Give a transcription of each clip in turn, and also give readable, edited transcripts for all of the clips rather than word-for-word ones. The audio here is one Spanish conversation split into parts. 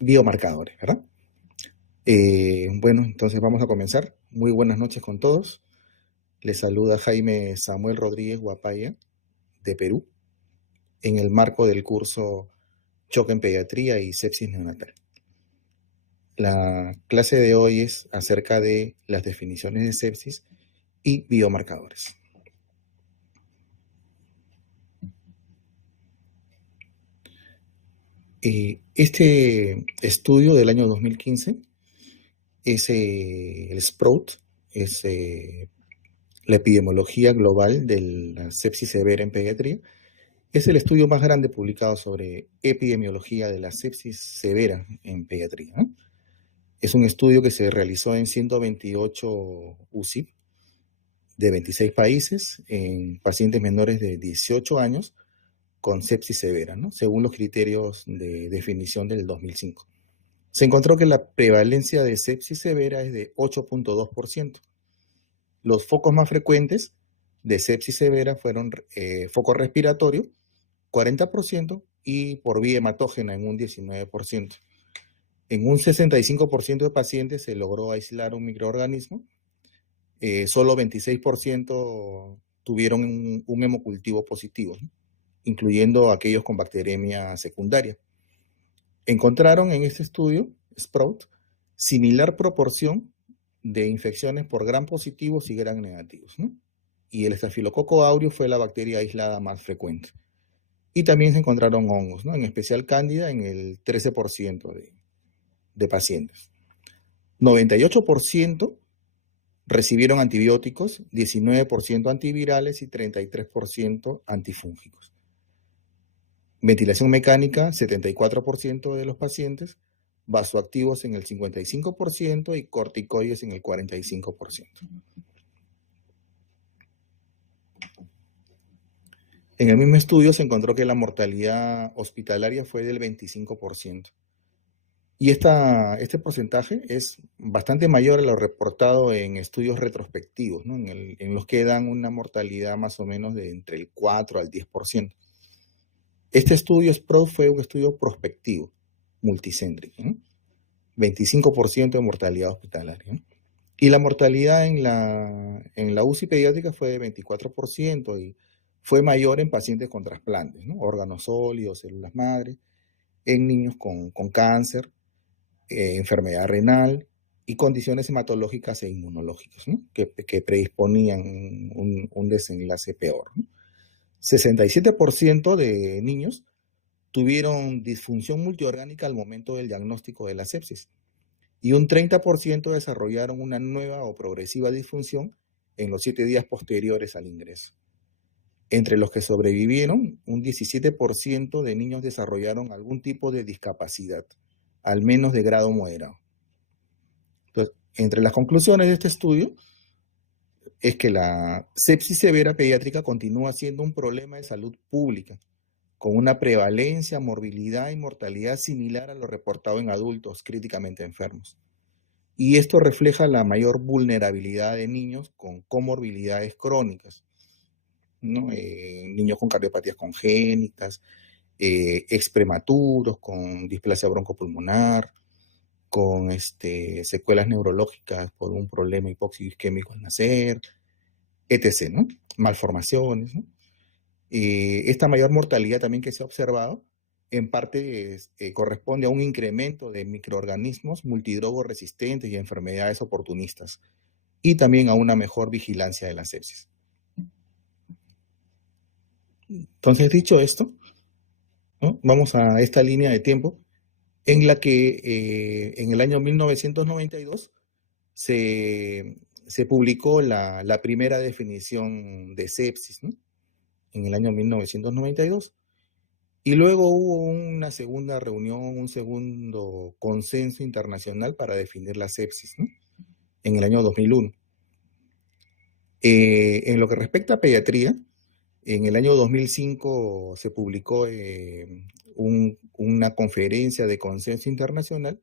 biomarcadores, ¿verdad? Bueno, entonces vamos a comenzar. Muy buenas noches con todos. Les saluda Jaime Samuel Rodríguez Guapaya, de Perú, en el marco del curso Choque en Pediatría y Sepsis Neonatal. La clase de hoy es acerca de las definiciones de sepsis y biomarcadores. Este estudio del año 2015 es el SPROUT, es la epidemiología global de la sepsis severa en pediatría. Es el estudio más grande publicado sobre epidemiología de la sepsis severa en pediatría, ¿no? Es un estudio que se realizó en 128 UCI de 26 países en pacientes menores de 18 años con sepsis severa, ¿no? Según los criterios de definición del 2005. Se encontró que la prevalencia de sepsis severa es de 8.2%. Los focos más frecuentes de sepsis severa fueron foco respiratorio, 40%, y por vía hematógena en un 19%. En un 65% de pacientes se logró aislar un microorganismo. Solo 26% tuvieron un hemocultivo positivo, ¿no? Incluyendo aquellos con bacteremia secundaria. Encontraron en este estudio, SPROUT, similar proporción de infecciones por gram positivos y gram negativos, ¿no? Y el estafilococo aureus fue la bacteria aislada más frecuente. Y también se encontraron hongos, ¿no? En especial cándida en el 13% de pacientes. 98% recibieron antibióticos, 19% antivirales y 33% antifúngicos. Ventilación mecánica, 74% de los pacientes, vasoactivos en el 55% y corticoides en el 45%. En el mismo estudio se encontró que la mortalidad hospitalaria fue del 25%. Y este porcentaje es bastante mayor a lo reportado en estudios retrospectivos, ¿no? En los que dan una mortalidad más o menos de entre el 4 al 10%. Este estudio SPROUT fue un estudio prospectivo, multicéntrico, ¿no? 25% de mortalidad hospitalaria, ¿no? Y la mortalidad en la UCI pediátrica fue de 24% y fue mayor en pacientes con trasplantes, ¿no? Órganos sólidos, células madre, en niños con cáncer, enfermedad renal y condiciones hematológicas e inmunológicas, ¿no? que predisponían un desenlace peor, ¿no? 67% de niños tuvieron disfunción multiorgánica al momento del diagnóstico de la sepsis y un 30% desarrollaron una nueva o progresiva disfunción en los 7 días posteriores al ingreso. Entre los que sobrevivieron, un 17% de niños desarrollaron algún tipo de discapacidad, al menos de grado moderado. Entonces, entre las conclusiones de este estudio es que la sepsis severa pediátrica continúa siendo un problema de salud pública, con una prevalencia, morbilidad y mortalidad similar a lo reportado en adultos críticamente enfermos. Y esto refleja la mayor vulnerabilidad de niños con comorbilidades crónicas, ¿no? Niños con cardiopatías congénitas, exprematuros, con displasia broncopulmonar, con secuelas neurológicas por un problema hipóxico isquémico al nacer, etc., ¿no? Malformaciones, ¿no? Esta mayor mortalidad también que se ha observado, en parte corresponde a un incremento de microorganismos multidrogos resistentes y enfermedades oportunistas, y también a una mejor vigilancia de la sepsis. Entonces, dicho esto, ¿no? Vamos a esta línea de tiempo en la que en el año 1992 se publicó la primera definición de sepsis, ¿no? En el año 1992. Y luego hubo una segunda reunión, un segundo consenso internacional para definir la sepsis, ¿no? En el año 2001. En lo que respecta a pediatría, en el año 2005 se publicó una conferencia de consenso internacional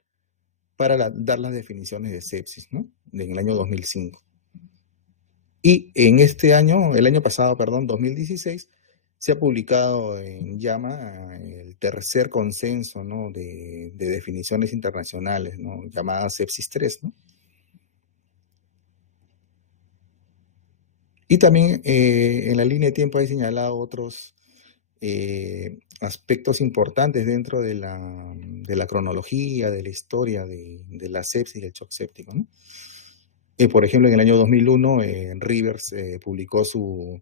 para dar las definiciones de sepsis, ¿no? En el año 2005. Y en este año, el año pasado, perdón, 2016, se ha publicado en JAMA el tercer consenso, ¿no?, de definiciones internacionales, ¿no?, llamada sepsis 3, ¿no? Y también en la línea de tiempo he señalado otros aspectos importantes dentro de la cronología, de la historia de la sepsis y el shock séptico, ¿no? Por ejemplo, en el año 2001, Rivers publicó su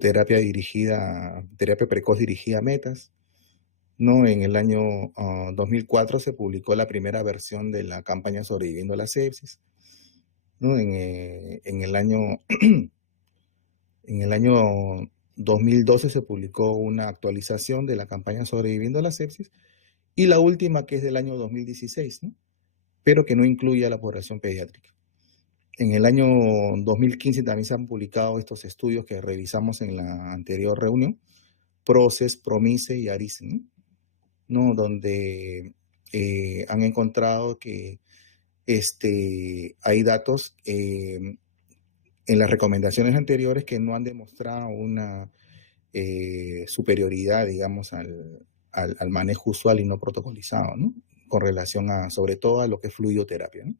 terapia precoz dirigida a metas, ¿no? En el año 2004 se publicó la primera versión de la campaña Sobreviviendo a la sepsis, ¿no? En el año 2012 se publicó una actualización de la campaña Sobreviviendo a la sepsis, y la última, que es del año 2016, ¿no?, pero que no incluye a la población pediátrica. En el año 2015 también se han publicado estos estudios que revisamos en la anterior reunión, PROCES, PROMISE y ARISE, ¿no? Donde han encontrado que hay datos en las recomendaciones anteriores que no han demostrado una superioridad, digamos, al manejo usual y no protocolizado, ¿no?, con relación sobre todo a lo que es fluidoterapia, ¿no?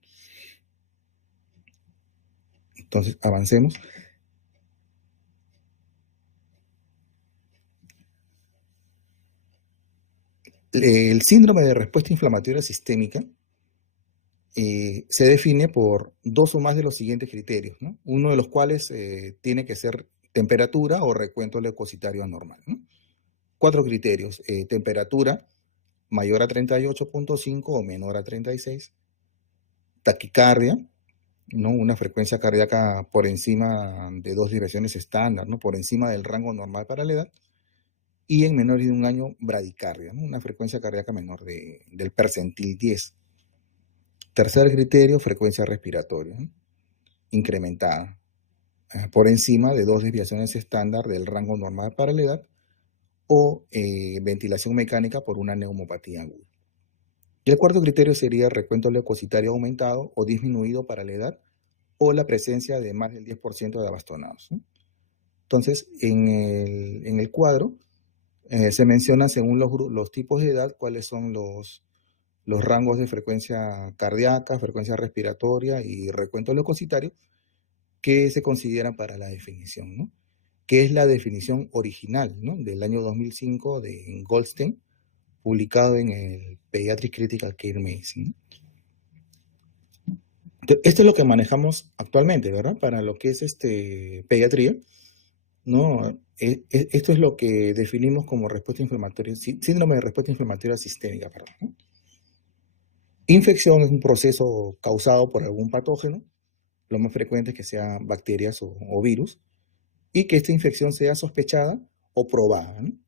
Entonces, avancemos. El síndrome de respuesta inflamatoria sistémica se define por dos o más de los siguientes criterios, ¿no?, uno de los cuales tiene que ser temperatura o recuento leucocitario anormal, ¿no? 4 criterios: temperatura mayor a 38.5 o menor a 36, taquicardia, ¿no?, una frecuencia cardíaca por encima de 2 desviaciones estándar, ¿no?, por encima del rango normal para la edad, y en menores de un año, bradicardia, ¿no?, una frecuencia cardíaca menor del percentil 10. Tercer criterio, frecuencia respiratoria, ¿no?, incrementada, por encima de 2 desviaciones estándar del rango normal para la edad, o ventilación mecánica por una neumopatía aguda. Y el cuarto criterio sería recuento leucocitario aumentado o disminuido para la edad, o la presencia de más del 10% de abastonados, ¿no? Entonces, en el cuadro se menciona, según los tipos de edad, cuáles son los rangos de frecuencia cardíaca, frecuencia respiratoria y recuento leucocitario que se consideran para la definición, ¿no?, que es la definición original, ¿no?, del año 2005 de Goldstein, publicado en el Pediatric Critical Care Medicine. Esto es lo que manejamos actualmente, ¿verdad?, para lo que es pediatría, ¿no? Esto es lo que definimos como respuesta inflamatoria, síndrome de respuesta inflamatoria sistémica, perdón, ¿no? Infección es un proceso causado por algún patógeno, lo más frecuente es que sean bacterias o virus, y que esta infección sea sospechada o probada, ¿no?,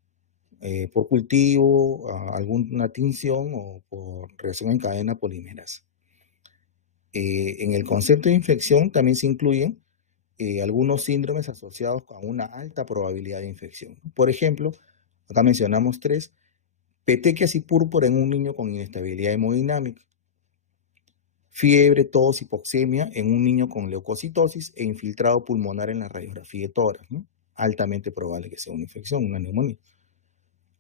por cultivo, alguna tinción o por reacción en cadena polimerasa. En el concepto de infección también se incluyen algunos síndromes asociados con una alta probabilidad de infección. Por ejemplo, acá mencionamos 3: petequias y púrpura en un niño con inestabilidad hemodinámica, fiebre, tos, hipoxemia en un niño con leucocitosis e infiltrado pulmonar en la radiografía de tórax, ¿no?, altamente probable que sea una infección, una neumonía.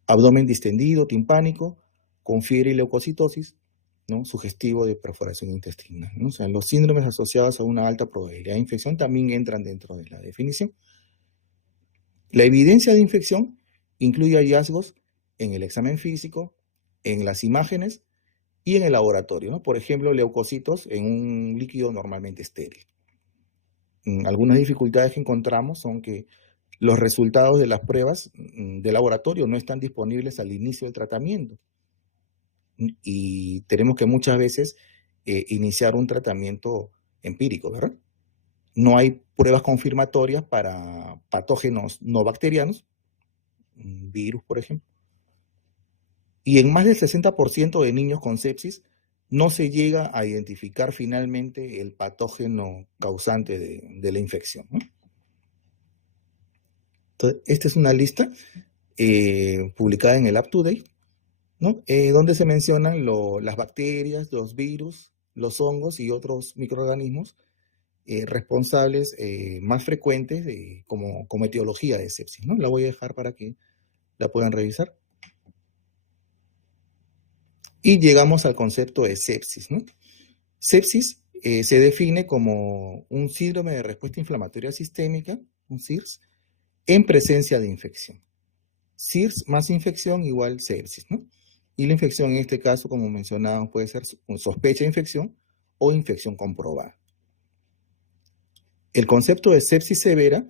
Abdomen distendido, timpánico, con fiebre y leucocitosis, ¿no?, sugestivo de perforación intestinal, ¿no? O sea, los síndromes asociados a una alta probabilidad de infección también entran dentro de la definición. La evidencia de infección incluye hallazgos en el examen físico, en las imágenes y en el laboratorio, ¿no? Por ejemplo, leucocitos en un líquido normalmente estéril. Algunas dificultades que encontramos son que los resultados de las pruebas de laboratorio no están disponibles al inicio del tratamiento, y tenemos que muchas veces iniciar un tratamiento empírico, ¿verdad? No hay pruebas confirmatorias para patógenos no bacterianos, virus, por ejemplo. Y en más del 60% de niños con sepsis no se llega a identificar finalmente el patógeno causante de la infección, ¿no? Entonces, esta es una lista publicada en el UpToDate, ¿no?, donde se mencionan las bacterias, los virus, los hongos y otros microorganismos responsables más frecuentes como etiología de sepsis, ¿no? La voy a dejar para que la puedan revisar. Y llegamos al concepto de sepsis, ¿no? Sepsis se define como un síndrome de respuesta inflamatoria sistémica, un SIRS, en presencia de infección. SIRS más infección igual sepsis, ¿no? Y la infección en este caso, como mencionábamos, puede ser sospecha de infección o infección comprobada. El concepto de sepsis severa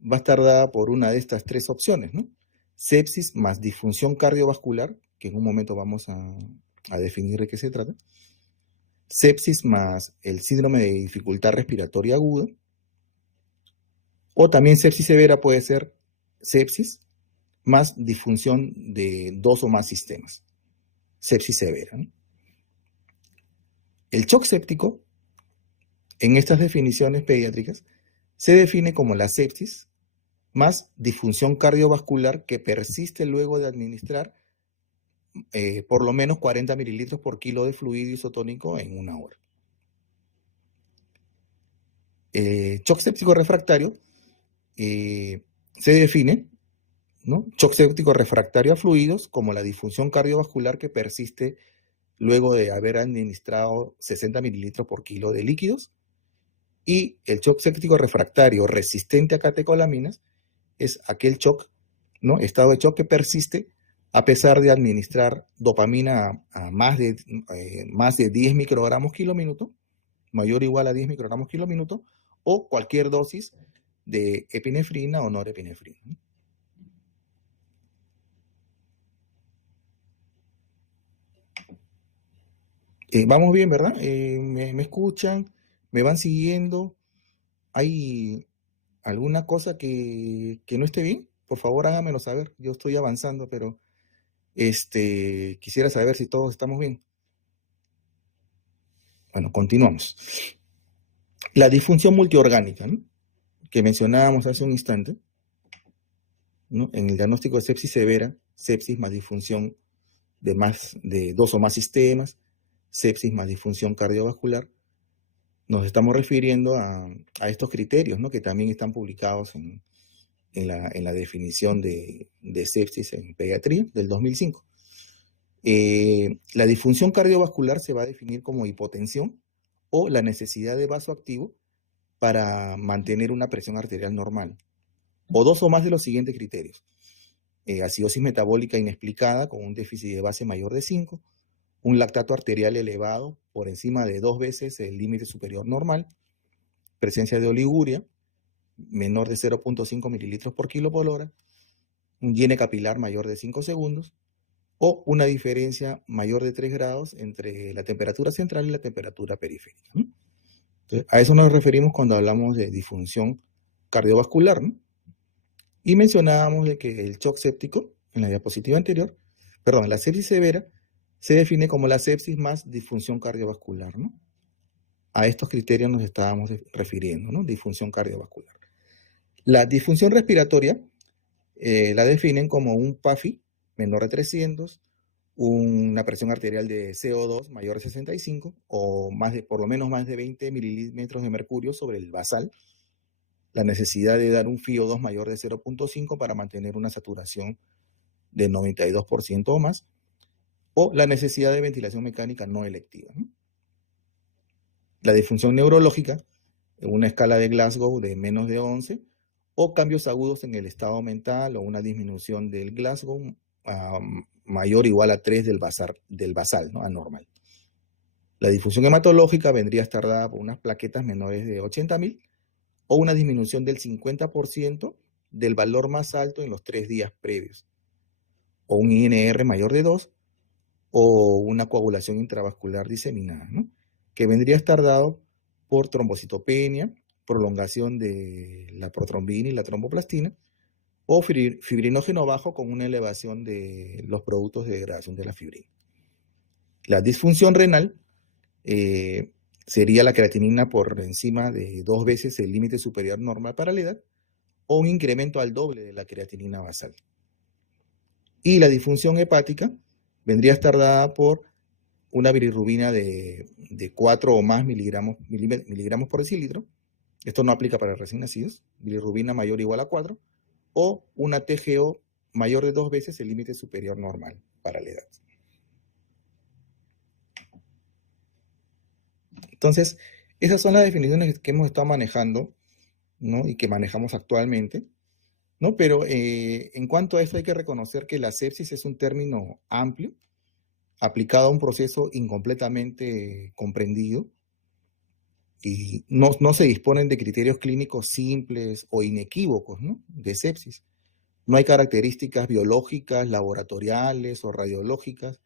va a estar dada por una de estas tres opciones, ¿no? Sepsis más disfunción cardiovascular, que en un momento vamos a definir de qué se trata. Sepsis más el síndrome de dificultad respiratoria aguda. O también sepsis severa puede ser sepsis más disfunción de dos o más sistemas. Sepsis severa, ¿no? El shock séptico, en estas definiciones pediátricas, se define como la sepsis más disfunción cardiovascular que persiste luego de administrar por lo menos 40 mililitros por kilo de fluido isotónico en una hora. Shock séptico refractario se define, ¿no? Shock séptico refractario a fluidos como la disfunción cardiovascular que persiste luego de haber administrado 60 mililitros por kilo de líquidos. Y el shock séptico refractario resistente a catecolaminas es aquel shock, ¿no? Estado de shock que persiste a pesar de administrar dopamina a más de 10 microgramos kilóminuto, mayor o igual a 10 microgramos kilóminuto, o cualquier dosis de epinefrina o norepinefrina. Vamos bien, ¿verdad? ¿Me escuchan? ¿Me van siguiendo? ¿Hay alguna cosa que no esté bien? Por favor, háganmelo saber. Yo estoy avanzando, pero quisiera saber si todos estamos bien. Bueno, continuamos. La disfunción multiorgánica, ¿no? Que mencionábamos hace un instante, ¿no? En el diagnóstico de sepsis severa, sepsis más disfunción de dos o más sistemas, sepsis más disfunción cardiovascular, nos estamos refiriendo a estos criterios, ¿no? Que también están publicados en la definición de sepsis en pediatría del 2005. La disfunción cardiovascular se va a definir como hipotensión o la necesidad de vasoactivo para mantener una presión arterial normal, o dos o más de los siguientes criterios. Acidosis metabólica inexplicada con un déficit de base mayor de 5, un lactato arterial elevado por encima de 2 veces el límite superior normal, presencia de oliguria menor de 0.5 mililitros por kilo por hora, un llene capilar mayor de 5 segundos, o una diferencia mayor de 3 grados entre la temperatura central y la temperatura periférica, ¿no? Entonces, a eso nos referimos cuando hablamos de disfunción cardiovascular, ¿no? Y mencionábamos de que el shock séptico, en la diapositiva anterior, perdón, la sepsis severa, se define como la sepsis más disfunción cardiovascular, ¿no? A estos criterios nos estábamos refiriendo, ¿no? Disfunción cardiovascular. La disfunción respiratoria la definen como un PAFI menor de 300, una presión arterial de CO2 mayor de 65 o por lo menos más de 20 milímetros de mercurio sobre el basal, la necesidad de dar un FiO2 mayor de 0.5 para mantener una saturación de 92% o más, o la necesidad de ventilación mecánica no electiva, ¿no? La disfunción neurológica, en una escala de Glasgow de menos de 11, o cambios agudos en el estado mental o una disminución del Glasgow mayor o igual a 3 del basal, ¿no? Anormal. La disfunción hematológica vendría a estar dada por unas plaquetas menores de 80.000 o una disminución del 50% del valor más alto en los 3 días previos, o un INR mayor de 2, o una coagulación intravascular diseminada, ¿no? Que vendría a estar dado por trombocitopenia, prolongación de la protrombina y la tromboplastina, o fibrinógeno bajo con una elevación de los productos de degradación de la fibrina. La disfunción renal sería la creatinina por encima de 2 veces el límite superior normal para la edad, o un incremento al doble de la creatinina basal. Y la disfunción hepática vendría a estar dada por una bilirrubina de 4 o más miligramos por decilitro. Esto no aplica para recién nacidos. Bilirrubina mayor o igual a 4. O una TGO mayor de 2 veces el límite superior normal para la edad. Entonces, esas son las definiciones que hemos estado manejando, ¿no? Y que manejamos actualmente, ¿no? Pero en cuanto a esto hay que reconocer que la sepsis es un término amplio, aplicado a un proceso incompletamente comprendido, y no se disponen de criterios clínicos simples o inequívocos, ¿no? De sepsis. No hay características biológicas, laboratoriales o radiológicas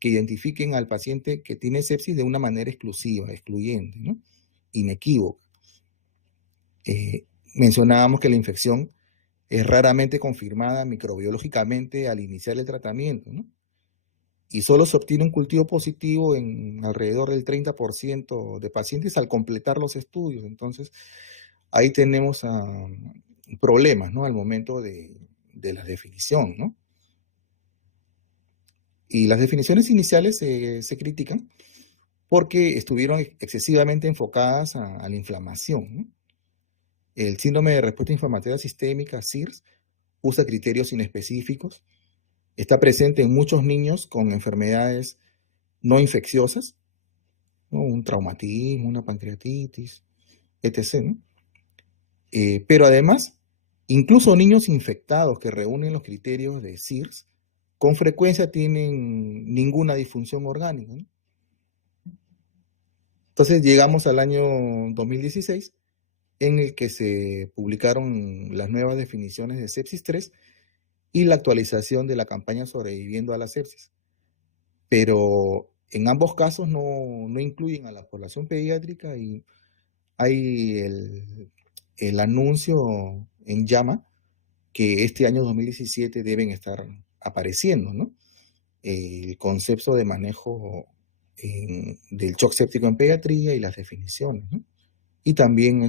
que identifiquen al paciente que tiene sepsis de una manera exclusiva, excluyente, ¿no? Inequívoca. Mencionábamos que la infección es raramente confirmada microbiológicamente al iniciar el tratamiento, ¿no? Y solo se obtiene un cultivo positivo en alrededor del 30% de pacientes al completar los estudios. Entonces, ahí tenemos problemas, ¿no? Al momento de la definición, ¿no? Y las definiciones iniciales se critican porque estuvieron excesivamente enfocadas a la inflamación, ¿no? El síndrome de respuesta inflamatoria sistémica, SIRS, usa criterios inespecíficos, está presente en muchos niños con enfermedades no infecciosas, ¿no? Un traumatismo, una pancreatitis, etc., ¿no? Pero además, incluso niños infectados que reúnen los criterios de SIRS, con frecuencia tienen ninguna disfunción orgánica, ¿no? Entonces llegamos al año 2016, en el que se publicaron las nuevas definiciones de sepsis 3 y la actualización de la campaña Sobreviviendo a la Sepsis. Pero en ambos casos no incluyen a la población pediátrica, y hay el anuncio en llama que este año 2017 deben estar apareciendo, ¿no? El concepto de manejo del shock séptico en pediatría y las definiciones, ¿no? Y también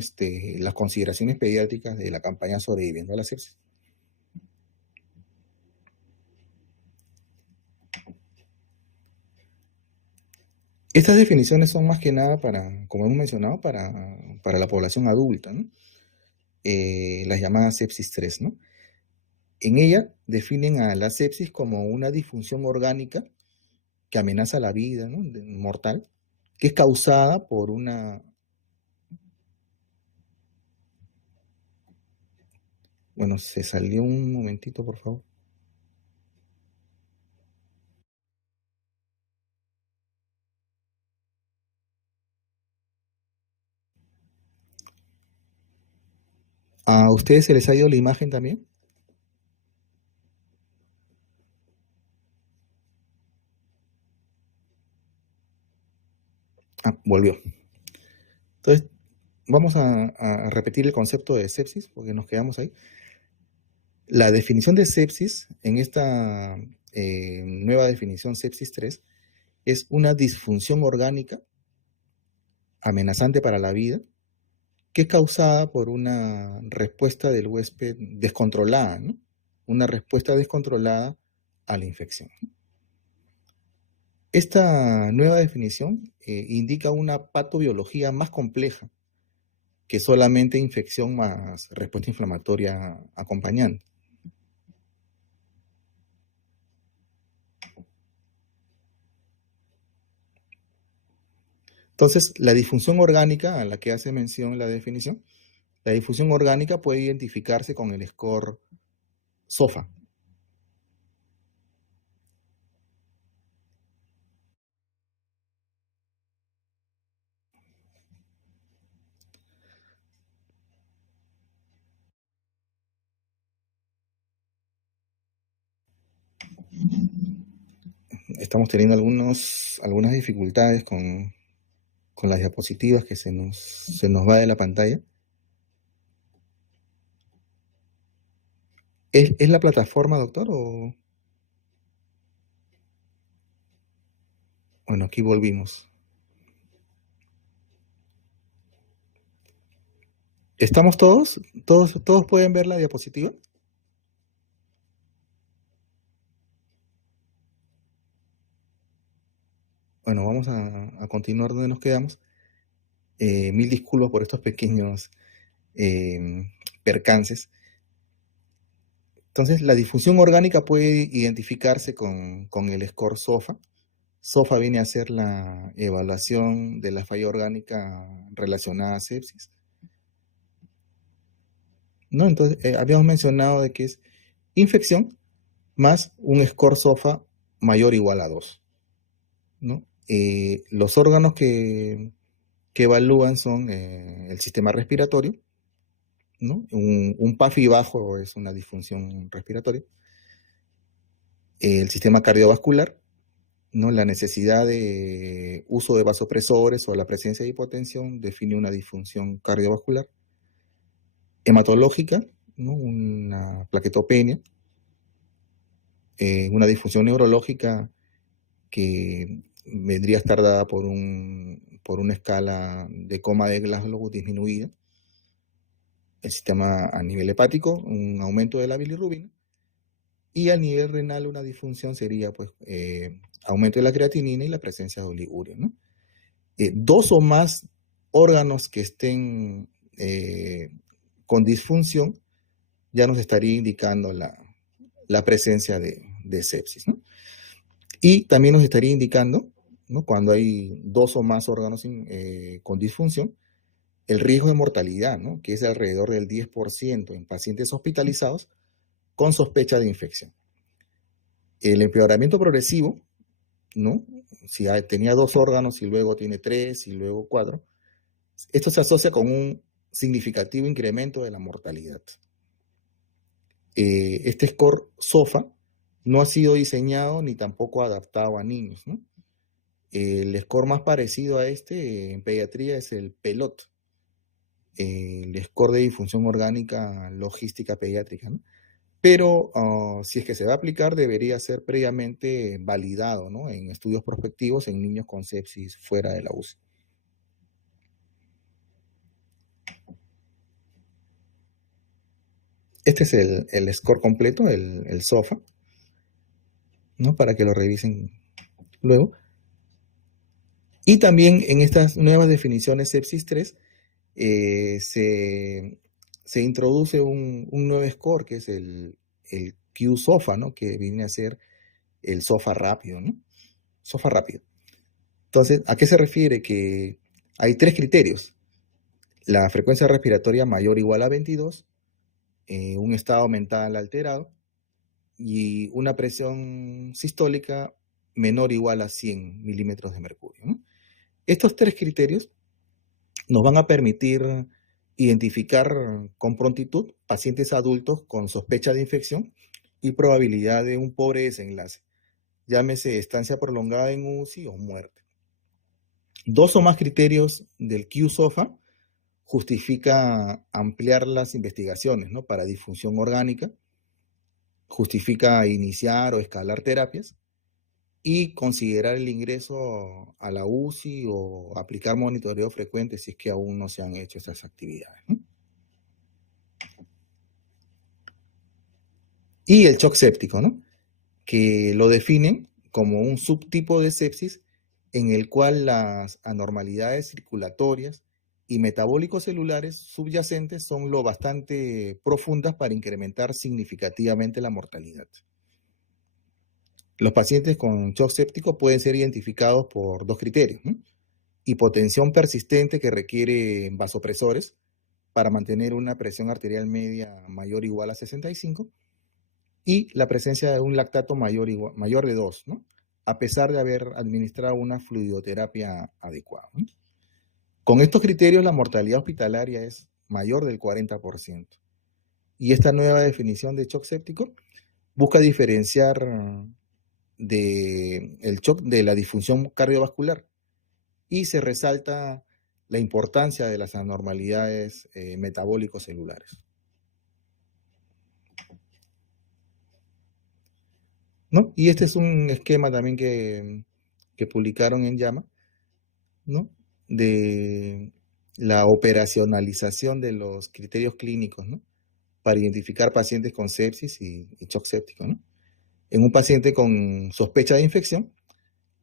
las consideraciones pediátricas de la campaña Sobreviviendo a la Sepsis. Estas definiciones son más que nada para, como hemos mencionado, para la población adulta, ¿no? Las llamadas sepsis 3, ¿no? En ella definen a la sepsis como una disfunción orgánica que amenaza la vida, ¿no? Mortal, que es causada por una... Bueno, se salió un momentito, por favor. ¿A ustedes se les ha ido la imagen también? Ah, volvió. Entonces, vamos a repetir el concepto de sepsis, porque nos quedamos ahí. La definición de sepsis, en esta nueva definición sepsis 3, es una disfunción orgánica amenazante para la vida, que es causada por una respuesta del huésped descontrolada, ¿no? Una respuesta descontrolada a la infección. Esta nueva definición indica una patobiología más compleja que solamente infección más respuesta inflamatoria acompañante. Entonces, la disfunción orgánica a la que hace mención la definición, la disfunción orgánica puede identificarse con el score SOFA. Estamos teniendo algunas dificultades con las diapositivas que se nos va de la pantalla. ¿Es la plataforma, doctor? O... Bueno, aquí volvimos. ¿Estamos todos? ¿Todos pueden ver la diapositiva? Bueno, vamos a continuar donde nos quedamos. Mil disculpas por estos pequeños percances. Entonces, la disfunción orgánica puede identificarse con el score SOFA. SOFA viene a ser la evaluación de la falla orgánica relacionada a sepsis, ¿no? Entonces, habíamos mencionado de que es infección más un score SOFA mayor o igual a 2, ¿no? Los órganos que evalúan son el sistema respiratorio, ¿no? Un PAFI bajo es una disfunción respiratoria, el sistema cardiovascular, ¿no? La necesidad de uso de vasopresores o la presencia de hipotensión define una disfunción cardiovascular. Hematológica, ¿no? Una plaquetopenia, una disfunción neurológica que vendría a estar dada por una escala de coma de Glasgow disminuida. El sistema a nivel hepático, un aumento de la bilirrubina. Y a nivel renal, una disfunción sería pues, aumento de la creatinina y la presencia de oliguria, ¿no? Dos o más órganos que estén con disfunción ya nos estaría indicando la presencia de sepsis, ¿no? Y también nos estaría indicando, ¿no? Cuando hay dos o más órganos con disfunción, el riesgo de mortalidad, ¿no? Que es de alrededor del 10% en pacientes hospitalizados con sospecha de infección. El empeoramiento progresivo, ¿no? Si tenía dos órganos y luego tiene tres y luego cuatro, esto se asocia con un significativo incremento de la mortalidad. Este score SOFA no ha sido diseñado ni tampoco adaptado a niños, ¿no? El score más parecido a este en pediatría es el PELOT, el score de disfunción orgánica logística pediátrica, ¿no? Pero si es que se va a aplicar, debería ser previamente validado, ¿no? En estudios prospectivos en niños con sepsis fuera de la UCI. Este es el score completo, el SOFA, ¿no? Para que lo revisen luego. Y también en estas nuevas definiciones sepsis 3 se introduce un nuevo score que es el Q-SOFA, ¿no? Que viene a ser el SOFA rápido, ¿no? SOFA rápido. Entonces, ¿a qué se refiere? Que hay tres criterios. La frecuencia respiratoria mayor o igual a 22, un estado mental alterado y una presión sistólica menor o igual a 100 milímetros de mercurio, ¿no? Estos tres criterios nos van a permitir identificar con prontitud pacientes adultos con sospecha de infección y probabilidad de un pobre desenlace, llámese estancia prolongada en UCI o muerte. Dos o más criterios del Q-SOFA justifica ampliar las investigaciones, ¿no? Para disfunción orgánica, justifica iniciar o escalar terapias y considerar el ingreso a la UCI o aplicar monitoreo frecuente si es que aún no se han hecho estas actividades, ¿no? Y el shock séptico, ¿no? Que lo definen como un subtipo de sepsis en el cual las anormalidades circulatorias y metabólicos celulares subyacentes son lo bastante profundas para incrementar significativamente la mortalidad. Los pacientes con shock séptico pueden ser identificados por dos criterios, ¿no? Hipotensión persistente que requiere vasopresores para mantener una presión arterial media mayor o igual a 65 y la presencia de un lactato mayor de 2, ¿no? A pesar de haber administrado una fluidoterapia adecuada, ¿no? Con estos criterios la mortalidad hospitalaria es mayor del 40%. Y esta nueva definición de shock séptico busca diferenciar el shock de la disfunción cardiovascular y se resalta la importancia de las anormalidades metabólicos celulares, ¿no? Y este es un esquema también que publicaron en JAMA, ¿no? De la operacionalización de los criterios clínicos, ¿no? Para identificar pacientes con sepsis y shock séptico, ¿no? En un paciente con sospecha de infección,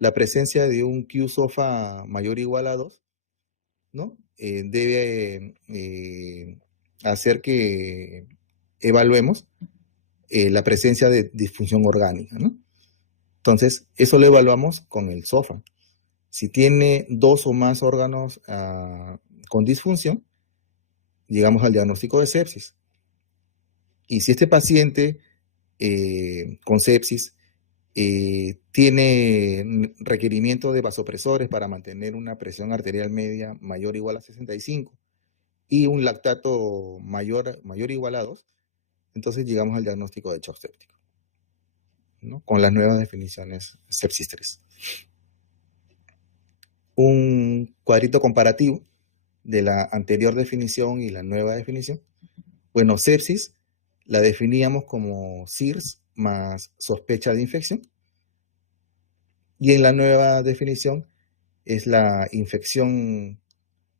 la presencia de un Q-SOFA mayor o igual a 2, ¿no? Debe hacer que evaluemos la presencia de disfunción orgánica, ¿no? Entonces, eso lo evaluamos con el SOFA. Si tiene 2 o más órganos con disfunción, llegamos al diagnóstico de sepsis. Y si este paciente con sepsis tiene requerimiento de vasopresores para mantener una presión arterial media mayor o igual a 65 y un lactato mayor o igual a 2, entonces llegamos al diagnóstico de shock séptico, ¿no? Con las nuevas definiciones sepsis 3. Un cuadrito comparativo de la anterior definición y la nueva definición. Bueno, sepsis la definíamos como SIRS más sospecha de infección. Y en la nueva definición es la infección,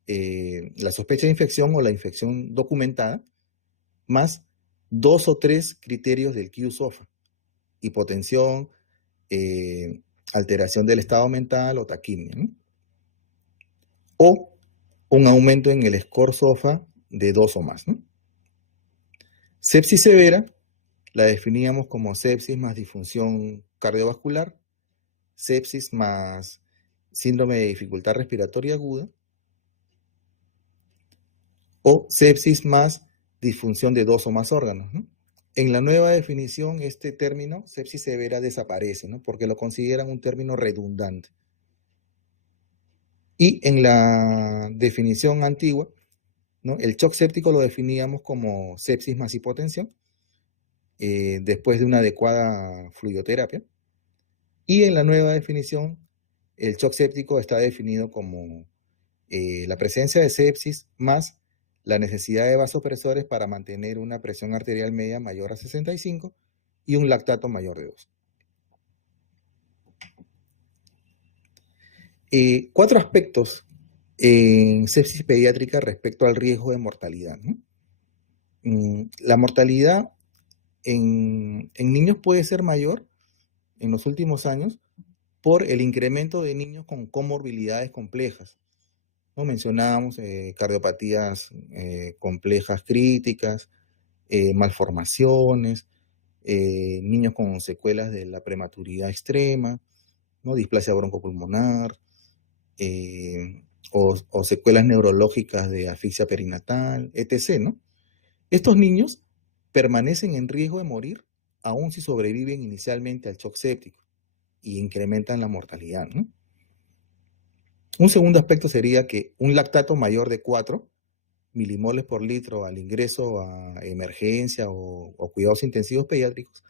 la sospecha de infección o la infección documentada, más 2 o 3 criterios del Q-SOFA: hipotensión, alteración del estado mental o taquimia, ¿no? O un aumento en el score SOFA de 2 o más, ¿no? Sepsis severa la definíamos como sepsis más disfunción cardiovascular, sepsis más síndrome de dificultad respiratoria aguda, o sepsis más disfunción de 2 o más órganos, ¿no? En la nueva definición, este término, sepsis severa, desaparece, ¿no? Porque lo consideran un término redundante. Y en la definición antigua, ¿no?, el shock séptico lo definíamos como sepsis más hipotensión, después de una adecuada fluidoterapia. Y en la nueva definición, el shock séptico está definido como la presencia de sepsis más la necesidad de vasopresores para mantener una presión arterial media mayor a 65 y un lactato mayor de 2. 4 aspectos en sepsis pediátrica respecto al riesgo de mortalidad, ¿no? La mortalidad en niños puede ser mayor en los últimos años por el incremento de niños con comorbilidades complejas, ¿no? Mencionábamos cardiopatías complejas críticas, malformaciones, niños con secuelas de la prematuridad extrema, ¿no?, displasia broncopulmonar, o secuelas neurológicas de asfixia perinatal, etc., ¿no? Estos niños permanecen en riesgo de morir aun si sobreviven inicialmente al shock séptico y incrementan la mortalidad, ¿no? Un segundo aspecto sería que un lactato mayor de 4 milimoles por litro al ingreso a emergencia o cuidados intensivos pediátricos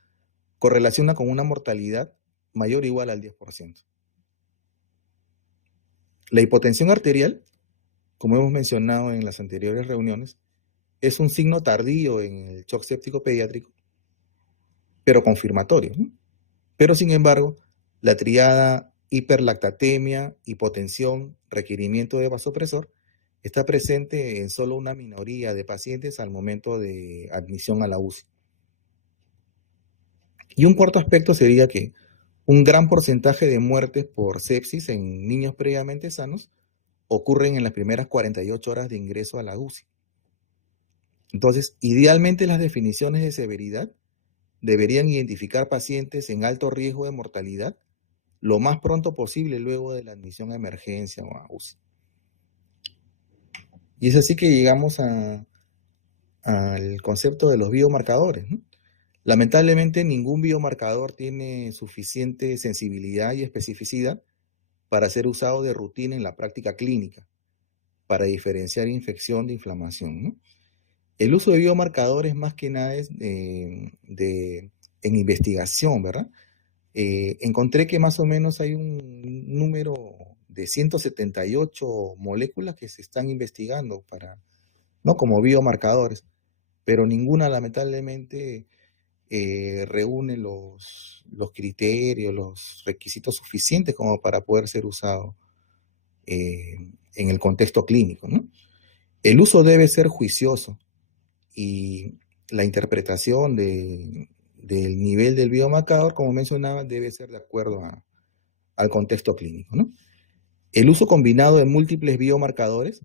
correlaciona con una mortalidad mayor o igual al 10%. La hipotensión arterial, como hemos mencionado en las anteriores reuniones, es un signo tardío en el shock séptico pediátrico, pero confirmatorio, ¿no? Pero sin embargo, la triada hiperlactatemia, hipotensión, requerimiento de vasopresor está presente en solo una minoría de pacientes al momento de admisión a la UCI. Y un cuarto aspecto sería que un gran porcentaje de muertes por sepsis en niños previamente sanos ocurren en las primeras 48 horas de ingreso a la UCI. Entonces, idealmente las definiciones de severidad deberían identificar pacientes en alto riesgo de mortalidad lo más pronto posible luego de la admisión a emergencia o a UCI. Y es así que llegamos al concepto de los biomarcadores, ¿no? Lamentablemente, ningún biomarcador tiene suficiente sensibilidad y especificidad para ser usado de rutina en la práctica clínica, para diferenciar infección de inflamación, ¿no? El uso de biomarcadores más que nada es en investigación, ¿verdad? Encontré que más o menos hay un número de 178 moléculas que se están investigando ¿no?, como biomarcadores, pero ninguna lamentablemente reúne los criterios, los requisitos suficientes como para poder ser usado en el contexto clínico, ¿no? El uso debe ser juicioso y la interpretación del nivel del biomarcador, como mencionaba, debe ser de acuerdo al contexto clínico, ¿no? El uso combinado de múltiples biomarcadores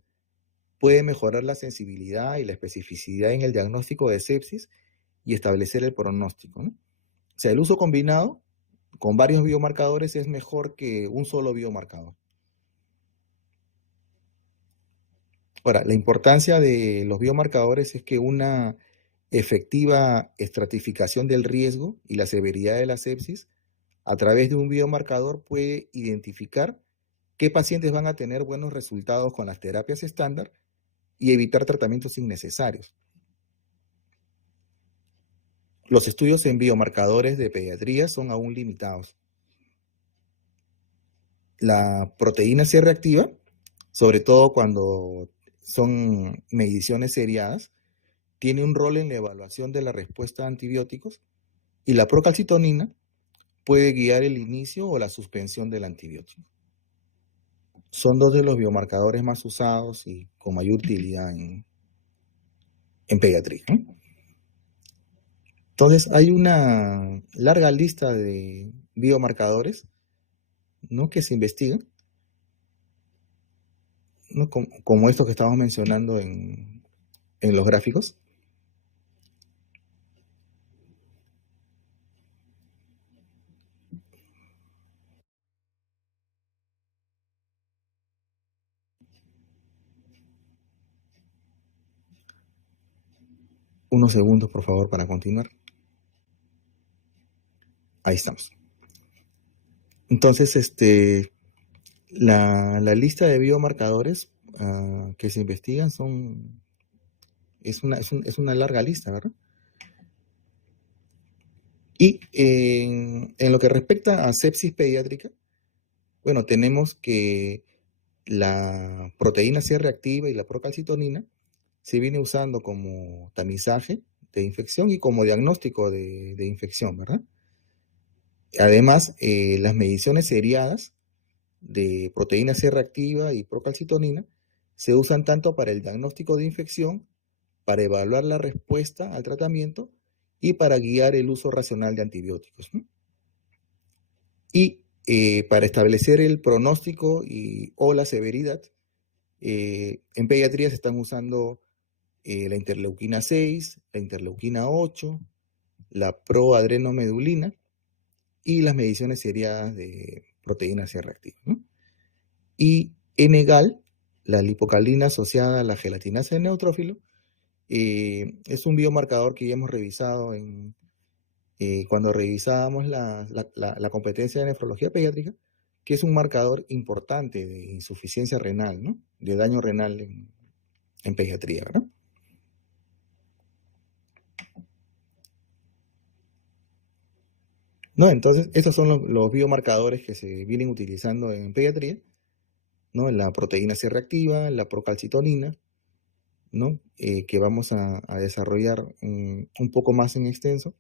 puede mejorar la sensibilidad y la especificidad en el diagnóstico de sepsis y establecer el pronóstico, ¿no? O sea, el uso combinado con varios biomarcadores es mejor que un solo biomarcador. Ahora, la importancia de los biomarcadores es que una efectiva estratificación del riesgo y la severidad de la sepsis a través de un biomarcador puede identificar qué pacientes van a tener buenos resultados con las terapias estándar y evitar tratamientos innecesarios. Los estudios en biomarcadores de pediatría son aún limitados. La proteína C reactiva, sobre todo cuando son mediciones seriadas, tiene un rol en la evaluación de la respuesta a antibióticos y la procalcitonina puede guiar el inicio o la suspensión del antibiótico. Son dos de los biomarcadores más usados y con mayor utilidad en pediatría, ¿no? Entonces, hay una larga lista de biomarcadores, ¿no?, que se investigan, ¿no?, como estos que estamos mencionando en los gráficos. Unos segundos, por favor, para continuar. Ahí estamos. Entonces, la lista de biomarcadores que se investigan es una larga lista, ¿verdad? Y en lo que respecta a sepsis pediátrica, bueno, tenemos que la proteína C reactiva y la procalcitonina se viene usando como tamizaje de infección y como diagnóstico de infección, ¿verdad? Además, las mediciones seriadas de proteína C reactiva y procalcitonina se usan tanto para el diagnóstico de infección, para evaluar la respuesta al tratamiento y para guiar el uso racional de antibióticos, ¿no? Y para establecer el pronóstico o la severidad, en pediatría se están usando la interleuquina 6, la interleuquina 8, la proadrenomedulina y las mediciones seriadas de proteína C reactiva, ¿no? Y N-gal, la lipocalina asociada a la gelatinasa de neutrófilo, es un biomarcador que ya hemos revisado cuando revisábamos la competencia de nefrología pediátrica, que es un marcador importante de insuficiencia renal, ¿no?, de daño renal en pediatría, ¿verdad? ¿No? Entonces, estos son los biomarcadores que se vienen utilizando en pediatría, ¿no? La proteína C reactiva, la procalcitonina, ¿no?, que vamos a desarrollar un poco más en extenso.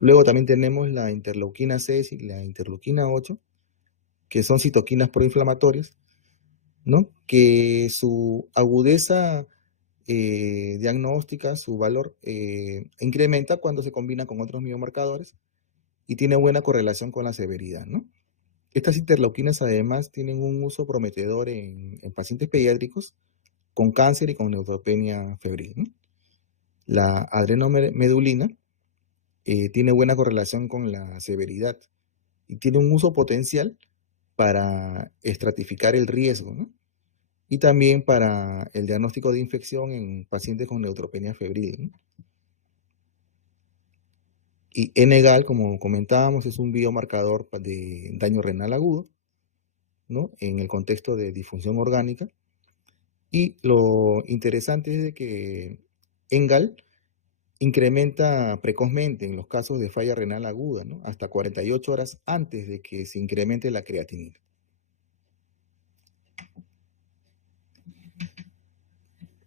Luego también tenemos la interleuquina 6 y la interleuquina 8, que son citoquinas proinflamatorias, ¿no?, que su agudeza diagnóstica, su valor incrementa cuando se combina con otros biomarcadores y tiene buena correlación con la severidad, ¿no? Estas interleuquinas además tienen un uso prometedor en pacientes pediátricos con cáncer y con neutropenia febril, ¿no? La adrenomedulina tiene buena correlación con la severidad y tiene un uso potencial para estratificar el riesgo, ¿no?, y también para el diagnóstico de infección en pacientes con neutropenia febril, ¿no? Y N-gal, como comentábamos, es un biomarcador de daño renal agudo, ¿no?, en el contexto de disfunción orgánica. Y lo interesante es de que N-gal incrementa precozmente en los casos de falla renal aguda, ¿no?, hasta 48 horas antes de que se incremente la creatinina.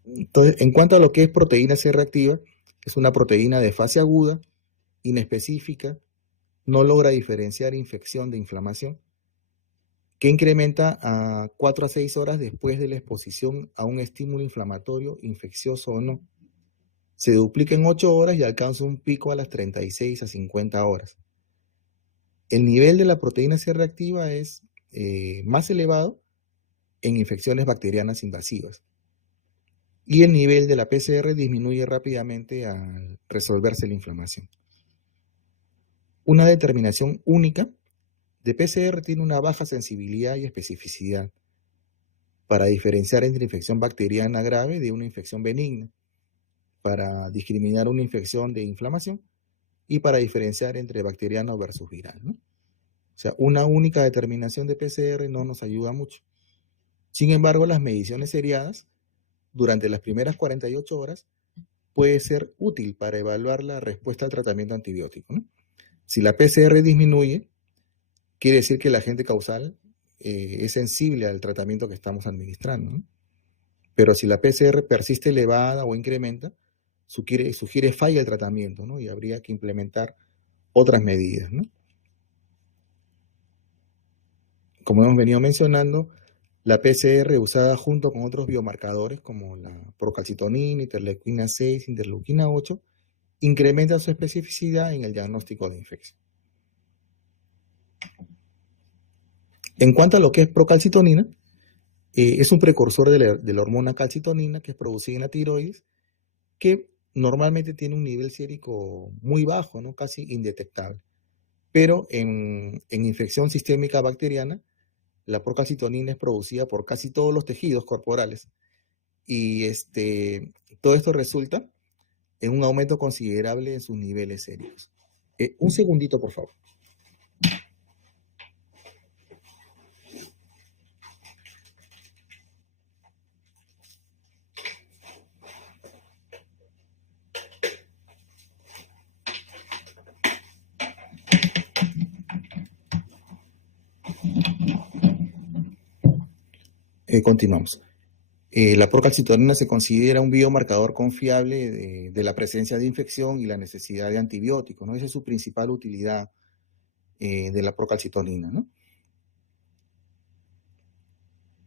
Entonces, en cuanto a lo que es proteína C reactiva, es una proteína de fase aguda, inespecífica, no logra diferenciar infección de inflamación, que incrementa a 4 a 6 horas después de la exposición a un estímulo inflamatorio, infeccioso o no. Se duplica en 8 horas y alcanza un pico a las 36 a 50 horas. El nivel de la proteína C reactiva es más elevado en infecciones bacterianas invasivas. Y el nivel de la PCR disminuye rápidamente al resolverse la inflamación. Una determinación única de PCR tiene una baja sensibilidad y especificidad para diferenciar entre infección bacteriana grave de una infección benigna, para discriminar una infección de inflamación y para diferenciar entre bacteriano versus viral, ¿no? O sea, una única determinación de PCR no nos ayuda mucho. Sin embargo, las mediciones seriadas durante las primeras 48 horas puede ser útil para evaluar la respuesta al tratamiento antibiótico, ¿no? Si la PCR disminuye, quiere decir que el agente causal es sensible al tratamiento que estamos administrando, ¿no? Pero si la PCR persiste elevada o incrementa, sugiere falla el tratamiento, ¿no? Y habría que implementar otras medidas, ¿no? Como hemos venido mencionando, la PCR usada junto con otros biomarcadores como la procalcitonina, interleuquina 6, interleuquina 8, incrementa su especificidad en el diagnóstico de infección. En cuanto a lo que es procalcitonina, es un precursor de la hormona calcitonina que es producida en la tiroides, que normalmente tiene un nivel sérico muy bajo, ¿no? Casi indetectable. Pero en infección sistémica bacteriana, la procalcitonina es producida por casi todos los tejidos corporales. Y todo esto resulta en un aumento considerable en sus niveles séricos. Un segundito, por favor. Continuamos. La procalcitonina se considera un biomarcador confiable de la presencia de infección y la necesidad de antibióticos, ¿no? Esa es su principal utilidad de la procalcitonina, ¿no?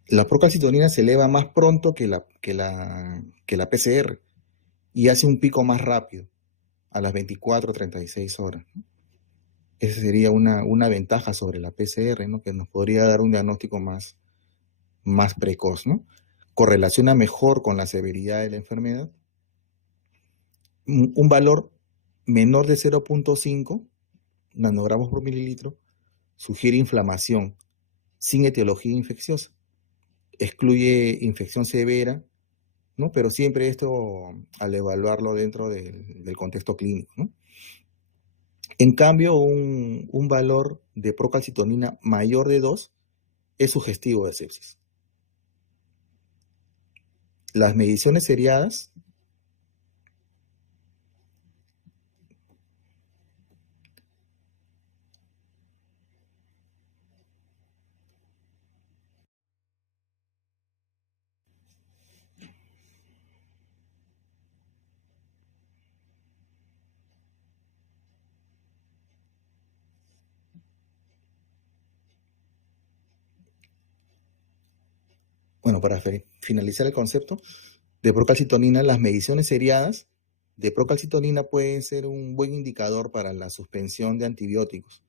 La procalcitonina se eleva más pronto que la PCR y hace un pico más rápido a las 24 o 36 horas, ¿no? Esa sería una ventaja sobre la PCR, ¿no? Que nos podría dar un diagnóstico más precoz, ¿no? Correlaciona mejor con la severidad de la enfermedad. Un valor menor de 0.5 nanogramos por mililitro sugiere inflamación sin etiología infecciosa. Excluye infección severa, ¿no? Pero siempre esto al evaluarlo dentro del contexto clínico, ¿no? En cambio, un valor de procalcitonina mayor de 2 es sugestivo de sepsis. Las mediciones seriadas bueno, para finalizar el concepto de procalcitonina, las mediciones seriadas de procalcitonina pueden ser un buen indicador para la suspensión de antibióticos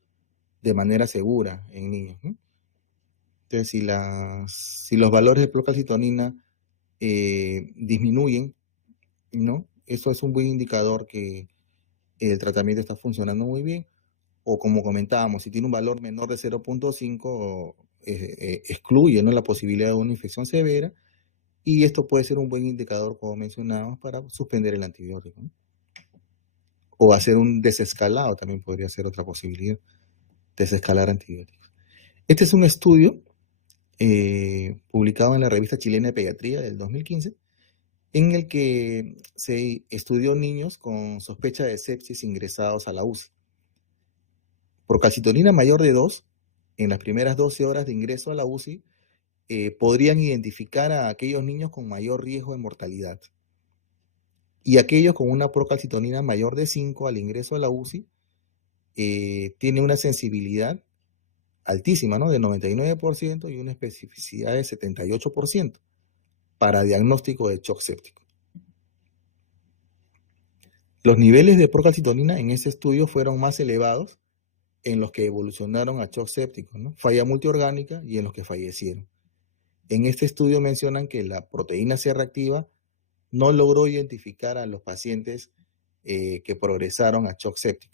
de manera segura en niños, ¿no? Entonces, si los valores de procalcitonina disminuyen, ¿no? Eso es un buen indicador que el tratamiento está funcionando muy bien. O como comentábamos, si tiene un valor menor de 0.5, excluye, ¿no?, la posibilidad de una infección severa, y esto puede ser un buen indicador, como mencionábamos, para suspender el antibiótico, ¿no? O hacer un desescalado, también podría ser otra posibilidad, desescalar antibióticos. Este es un estudio publicado en la revista chilena de pediatría del 2015, en el que se estudió niños con sospecha de sepsis ingresados a la UCI. Procalcitonina mayor de 2, en las primeras 12 horas de ingreso a la UCI, podrían identificar a aquellos niños con mayor riesgo de mortalidad. Y aquellos con una procalcitonina mayor de 5 al ingreso a la UCI, tiene una sensibilidad altísima, ¿no?, de 99% y una especificidad de 78% para diagnóstico de shock séptico. Los niveles de procalcitonina en ese estudio fueron más elevados en los que evolucionaron a shock séptico, ¿no? Falla multiorgánica y en los que fallecieron. En este estudio mencionan que la proteína C reactiva no logró identificar a los pacientes que progresaron a shock séptico.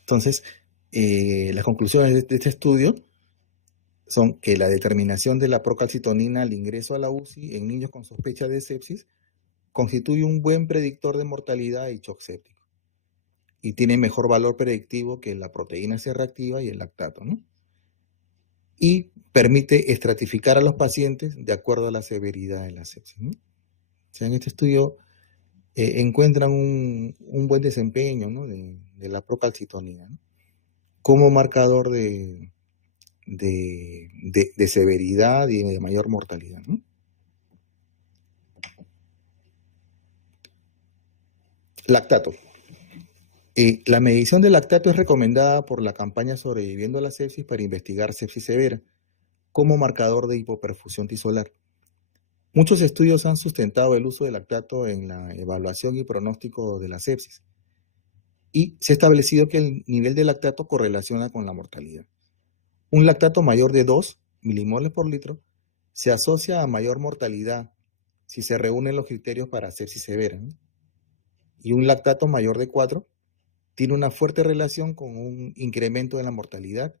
Entonces, las conclusiones de este estudio son que la determinación de la procalcitonina al ingreso a la UCI en niños con sospecha de sepsis constituye un buen predictor de mortalidad y shock séptico y tiene mejor valor predictivo que la proteína C reactiva y el lactato, ¿no? Y permite estratificar a los pacientes de acuerdo a la severidad de la sepsis, ¿no? O sea, en este estudio encuentran un buen desempeño, ¿no? de la procalcitonina, ¿no? Como marcador de severidad y de mayor mortalidad, ¿no? Lactato. La medición del lactato es recomendada por la campaña Sobreviviendo a la Sepsis para investigar sepsis severa como marcador de hipoperfusión tisolar. Muchos estudios han sustentado el uso del lactato en la evaluación y pronóstico de la sepsis y se ha establecido que el nivel de lactato correlaciona con la mortalidad. Un lactato mayor de 2 milimoles por litro se asocia a mayor mortalidad si se reúnen los criterios para sepsis severa, ¿no? Y un lactato mayor de 4 tiene una fuerte relación con un incremento de la mortalidad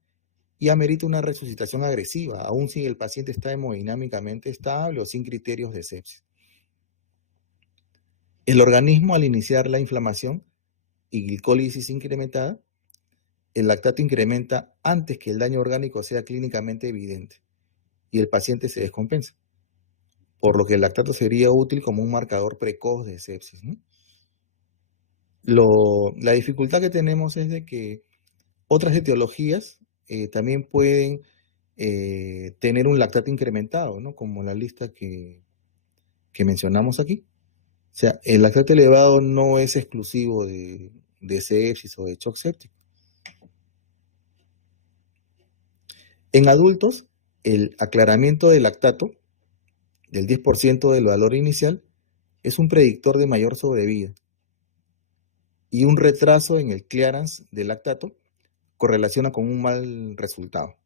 y amerita una resucitación agresiva, aun si el paciente está hemodinámicamente estable o sin criterios de sepsis. El organismo, al iniciar la inflamación y glicólisis incrementada, el lactato incrementa antes que el daño orgánico sea clínicamente evidente y el paciente se descompensa, por lo que el lactato sería útil como un marcador precoz de sepsis, ¿no? La dificultad que tenemos es de que otras etiologías también pueden tener un lactato incrementado, ¿no? Como la lista que mencionamos aquí. O sea, el lactato elevado no es exclusivo de sepsis o de shock séptico. En adultos, el aclaramiento del lactato del 10% del valor inicial es un predictor de mayor sobrevida y un retraso en el clearance del lactato correlaciona con un mal resultado.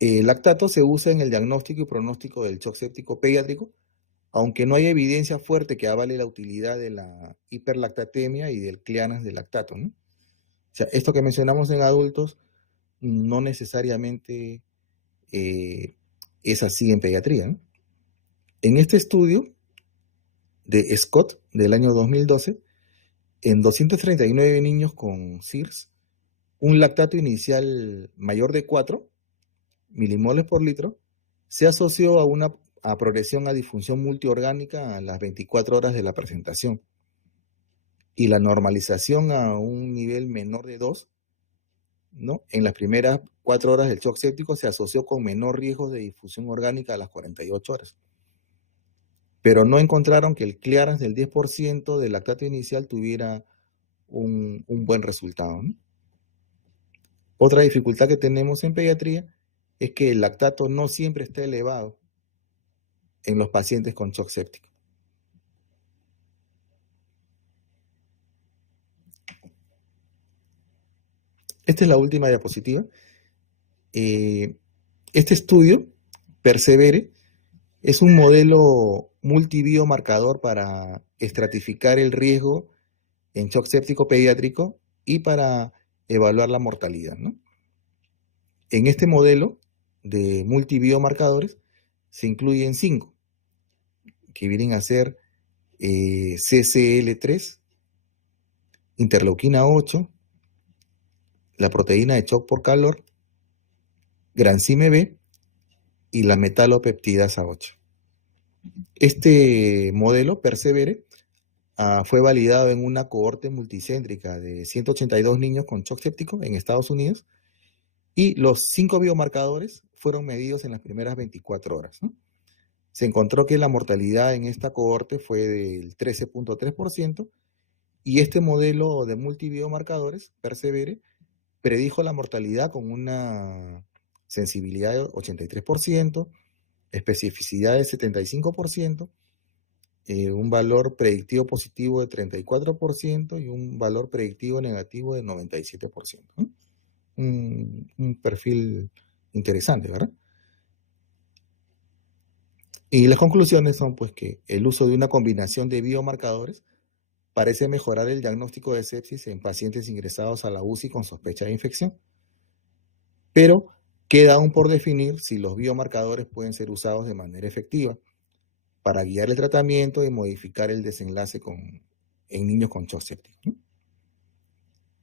El lactato se usa en el diagnóstico y pronóstico del shock séptico pediátrico, aunque no hay evidencia fuerte que avale la utilidad de la hiperlactatemia y del clearance del lactato, ¿no? O sea, esto que mencionamos en adultos no necesariamente es así en pediatría, ¿no? En este estudio de Scott del año 2012, en 239 niños con SIRS, un lactato inicial mayor de 4 milimoles por litro se asoció a una progresión a disfunción multiorgánica a las 24 horas de la presentación y la normalización a un nivel menor de 2, ¿no? En las primeras 4 horas del shock séptico se asoció con menor riesgo de difusión orgánica a las 48 horas. Pero no encontraron que el clearance del 10% del lactato inicial tuviera un buen resultado, ¿no? Otra dificultad que tenemos en pediatría es que el lactato no siempre está elevado en los pacientes con shock séptico. Esta es la última diapositiva. Este estudio, Persevere, es un modelo multibiomarcador para estratificar el riesgo en shock séptico pediátrico y para evaluar la mortalidad, ¿no? En este modelo de multibiomarcadores se incluyen 5, que vienen a ser CCL3, interleuquina 8, la proteína de shock por calor, granzime B y la metalopeptidasa 8. Este modelo, Persevere, fue validado en una cohorte multicéntrica de 182 niños con shock séptico en Estados Unidos y los 5 biomarcadores fueron medidos en las primeras 24 horas, ¿no? se encontró que la mortalidad en esta cohorte fue del 13.3% y este modelo de multibiomarcadores, Persevere, predijo la mortalidad con una sensibilidad de 83%, especificidad de 75%, un valor predictivo positivo de 34% y un valor predictivo negativo de 97%, ¿no? Un perfil interesante, ¿verdad? Y las conclusiones son pues que el uso de una combinación de biomarcadores parece mejorar el diagnóstico de sepsis en pacientes ingresados a la UCI con sospecha de infección, pero queda aún por definir si los biomarcadores pueden ser usados de manera efectiva para guiar el tratamiento y modificar el desenlace en niños con shock séptico, ¿no?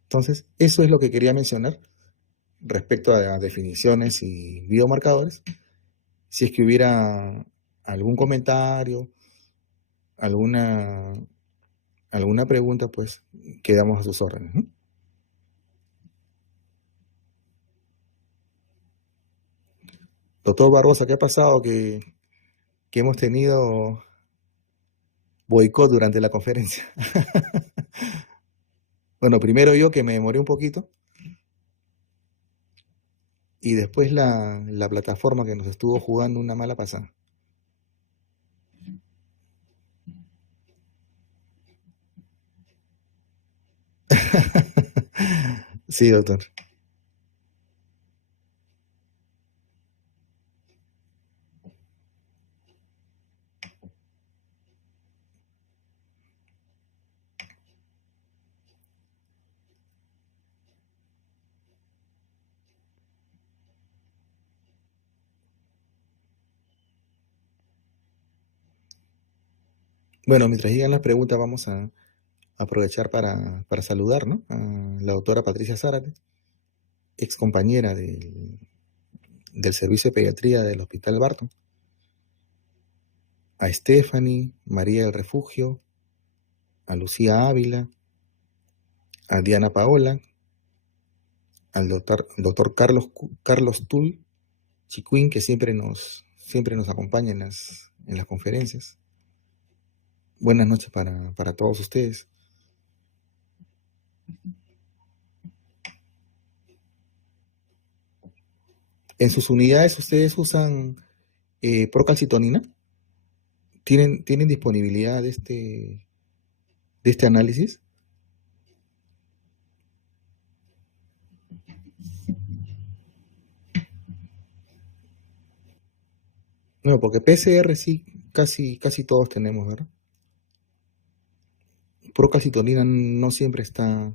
Entonces, eso es lo que quería mencionar respecto a definiciones y biomarcadores. Si es que hubiera algún comentario, alguna, alguna pregunta, pues quedamos a sus órdenes, ¿no? Doctor Barbosa, ¿qué ha pasado? Que hemos tenido boicot durante la conferencia. Bueno, primero yo que me demoré un poquito y después la plataforma que nos estuvo jugando una mala pasada. Sí, doctor. Bueno, mientras llegan las preguntas, vamos a aprovechar para saludar, ¿no? A la doctora Patricia Zárate, ex compañera del Servicio de Pediatría del Hospital Barton, a Stephanie, María del Refugio, a Lucía Ávila, a Diana Paola, al doctor Carlos Tull, Chiquín, que siempre nos acompaña en las conferencias. Buenas noches para todos ustedes. ¿En sus unidades ustedes usan procalcitonina? ¿Tienen disponibilidad de este análisis? No, porque PCR sí, casi todos tenemos, ¿verdad? Procalcitonina no siempre está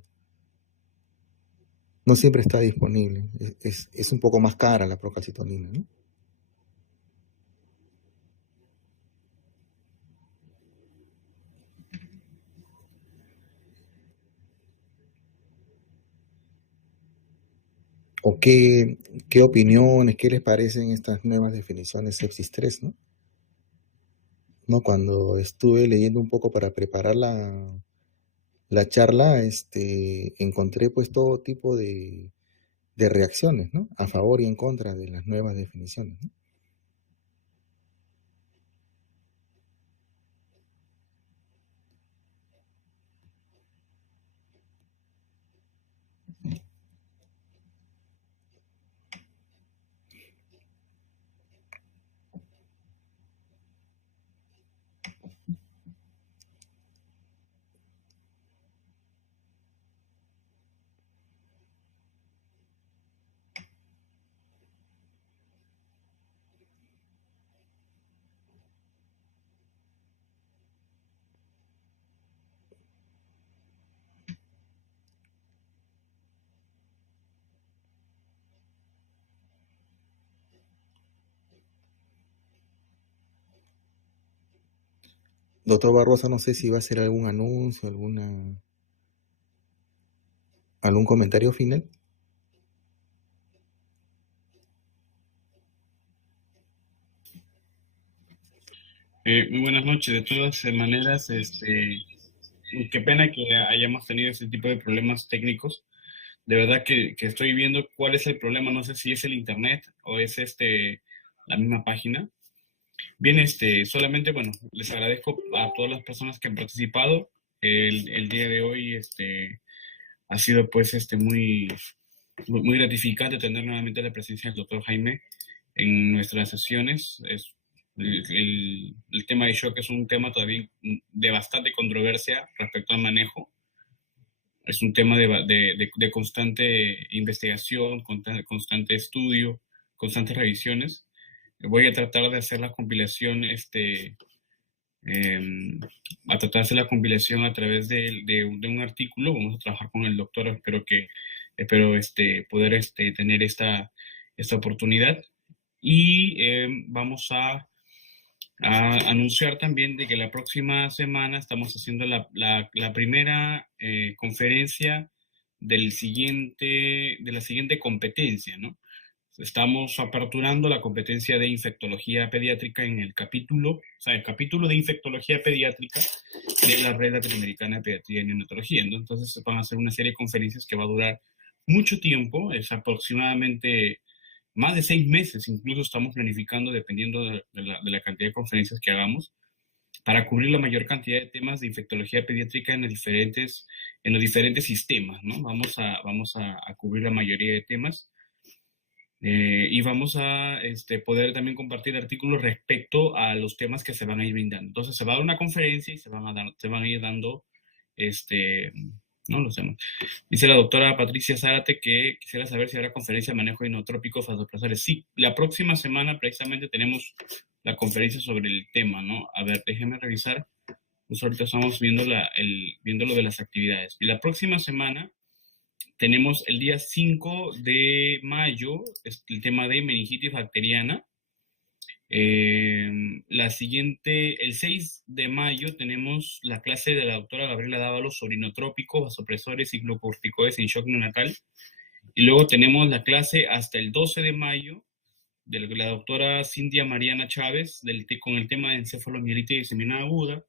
disponible. Es un poco más cara la procalcitonina, ¿no? ¿O qué opiniones, qué les parecen estas nuevas definiciones sepsis 3, ¿no? ¿No? Cuando estuve leyendo un poco para preparar la charla, encontré pues todo tipo de reacciones, ¿no? A favor y en contra de las nuevas definiciones, ¿no? Doctor Barbosa, no sé si va a hacer algún anuncio, algún comentario final. Muy buenas noches. De todas maneras, qué pena que hayamos tenido ese tipo de problemas técnicos. De verdad que estoy viendo cuál es el problema. No sé si es el internet o es la misma página. Bien, solamente, bueno, les agradezco a todas las personas que han participado. El día de hoy, ha sido, pues, muy gratificante tener nuevamente la presencia del doctor Jaime en nuestras sesiones. El tema de shock es un tema todavía de bastante controversia respecto al manejo. Es un tema de constante investigación, constante estudio, constantes revisiones. Voy a tratar de hacer la compilación, eh, a tratar de hacer la compilación a través de un artículo. Vamos a trabajar con el doctor, espero poder tener esta oportunidad. Y vamos a anunciar también de que la próxima semana estamos haciendo la primera conferencia de la siguiente competencia, ¿no? Estamos aperturando la competencia de infectología pediátrica en el capítulo de infectología pediátrica de la Red Latinoamericana de Pediatría y Neonatología. Entonces van a ser una serie de conferencias que va a durar mucho tiempo, es aproximadamente más de 6 meses, incluso estamos planificando, dependiendo de la cantidad de conferencias que hagamos, para cubrir la mayor cantidad de temas de infectología pediátrica en los diferentes sistemas, ¿no? Vamos a cubrir la mayoría de temas. Y vamos a poder también compartir artículos respecto a los temas que se van a ir brindando. Entonces se va a dar una conferencia y se van a ir dando, este, no lo sé. Dice la doctora Patricia Zárate que quisiera saber si habrá conferencia de manejo de inotrópicos vasopresores. Sí, la próxima semana precisamente tenemos la conferencia sobre el tema, ¿no? A ver, déjenme revisar. Pues ahorita estamos viendo lo de las actividades. Y la próxima semana tenemos el día 5 de mayo, el tema de meningitis bacteriana. El 6 de mayo tenemos la clase de la doctora Gabriela Dávalos sobre inotrópicos, vasopresores y glucocorticoides en shock neonatal. Y luego tenemos la clase hasta el 12 de mayo de la doctora Cintia Mariana Chávez con el tema de encefalomielitis diseminada aguda.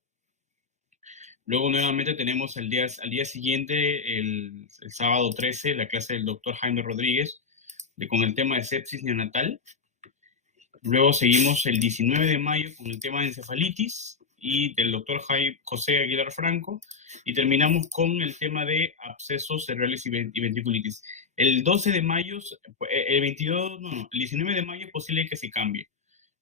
Luego nuevamente tenemos al día siguiente, el sábado 13, la clase del doctor Jaime Rodríguez con el tema de sepsis neonatal. Luego seguimos el 19 de mayo con el tema de encefalitis y del doctor José Aguilar Franco. Y terminamos con el tema de abscesos cerebrales y ventriculitis. El 12 de mayo, el 19 de mayo es posible que se cambie,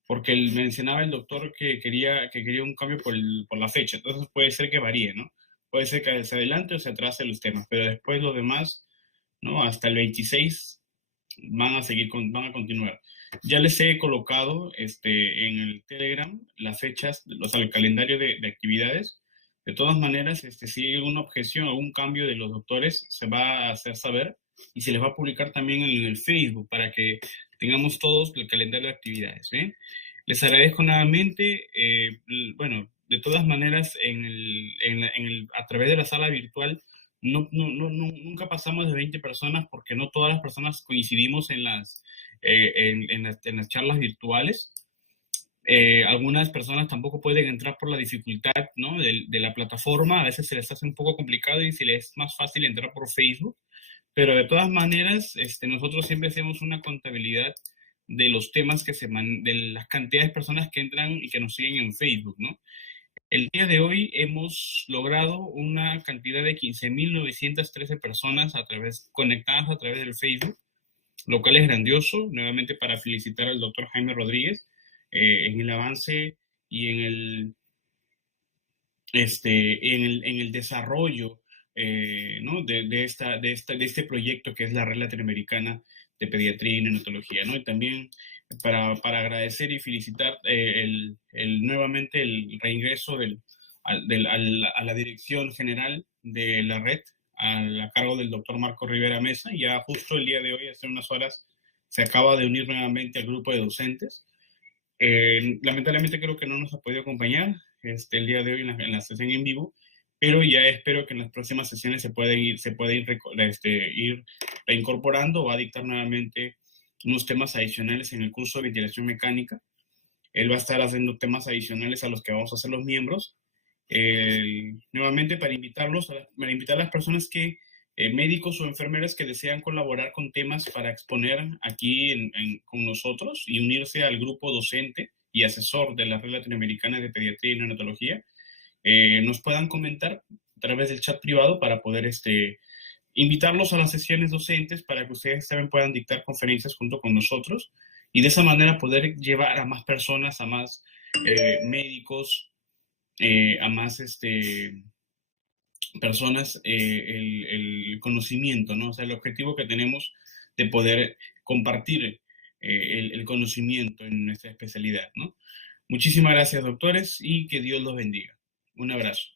porque mencionaba el doctor que quería un cambio por la fecha. Entonces puede ser que varíe, ¿no? Puede ser que se adelante o se atrase los temas, pero después los demás, ¿no? Hasta el 26 van a continuar. Ya les he colocado en el Telegram las fechas, el calendario de actividades. De todas maneras, si hay alguna objeción, algún cambio de los doctores, se va a hacer saber y se les va a publicar también en el Facebook para que tengamos todos el calendario de actividades. Les agradezco nuevamente. Bueno, de todas maneras, a través de la sala virtual, nunca pasamos de 20 personas porque no todas las personas coincidimos en las charlas virtuales. Algunas personas tampoco pueden entrar por la dificultad, ¿no? de la plataforma. A veces se les hace un poco complicado y se les es más fácil entrar por Facebook. Pero de todas maneras, nosotros siempre hacemos una contabilidad de los temas de las cantidades de personas que entran y que nos siguen en Facebook, ¿no? El día de hoy hemos logrado una cantidad de 15.913 personas conectadas a través del Facebook, lo cual es grandioso. Nuevamente para felicitar al doctor Jaime Rodríguez en el avance y en el desarrollo, ¿no? de este proyecto que es la Red Latinoamericana de Pediatría y Neonatología, ¿no? Y también para agradecer y felicitar nuevamente el reingreso a la dirección general de la red, a cargo del doctor Marco Rivera Mesa. Ya justo el día de hoy, hace unas horas, se acaba de unir nuevamente al grupo de docentes. Lamentablemente creo que no nos ha podido acompañar el día de hoy en la sesión en vivo, pero ya espero que en las próximas sesiones se puede ir reincorporando o va a dictar nuevamente unos temas adicionales en el curso de ventilación mecánica. Él va a estar haciendo temas adicionales a los que vamos a hacer los miembros. Nuevamente para invitar a las personas médicos o enfermeras que desean colaborar con temas para exponer aquí con nosotros y unirse al grupo docente y asesor de la Red Latinoamericana de Pediatría y Neonatología, nos puedan comentar a través del chat privado para poder invitarlos a las sesiones docentes para que ustedes también puedan dictar conferencias junto con nosotros y de esa manera poder llevar a más personas, a más médicos, a más personas el conocimiento, ¿no? O sea, el objetivo que tenemos de poder compartir el conocimiento en nuestra especialidad, ¿no? Muchísimas gracias, doctores, y que Dios los bendiga. Un abrazo.